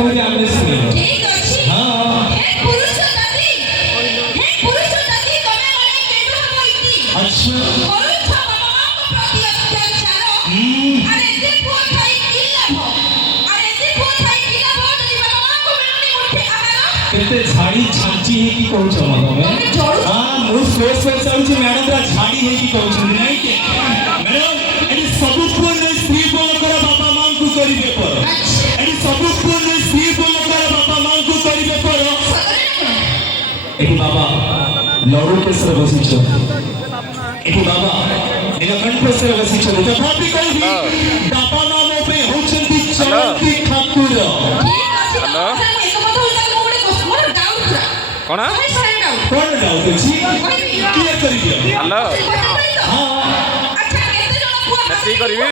କହିଲେ ଆମେ ଶୁଣିବୁ। ठीक अछि ହଁ हे पुरुष जाति तमे माने केडो होइती अच्छा पुरुष बाबा को प्रति अत्याचार अरे जे पुआ खाई की लाभ अरे जे पुआ खाई की लाभ जदि बाबा को मिलनी मुठे आहार केते झाड़ी छांची हे की कहू छ मने तमे जोड़ हां मु सोच चाहूची मैडम रा झाड़ी हे की कहू छ नहीं के मैडम एनी सब पूर्ण स्त्री बोल कर बाबा मां को करिबे पर एनी सब पूर्ण स्त्री बोल कर बाबा मां को करिबे पर एनी बाबा लड़ू के सर बसिछ एनी बाबा नीलकंठ सर बसिछ तथापि कहि बाबा नाम पे होचंती चरंती ठाकुर हेलो एक मत होइता मो गोटे कस्टमर डाउट पूरा कोना कौन डाउट अछि क्लियर करि दियो हेलो हां अच्छा केते जण पुआ ठीक करिबी।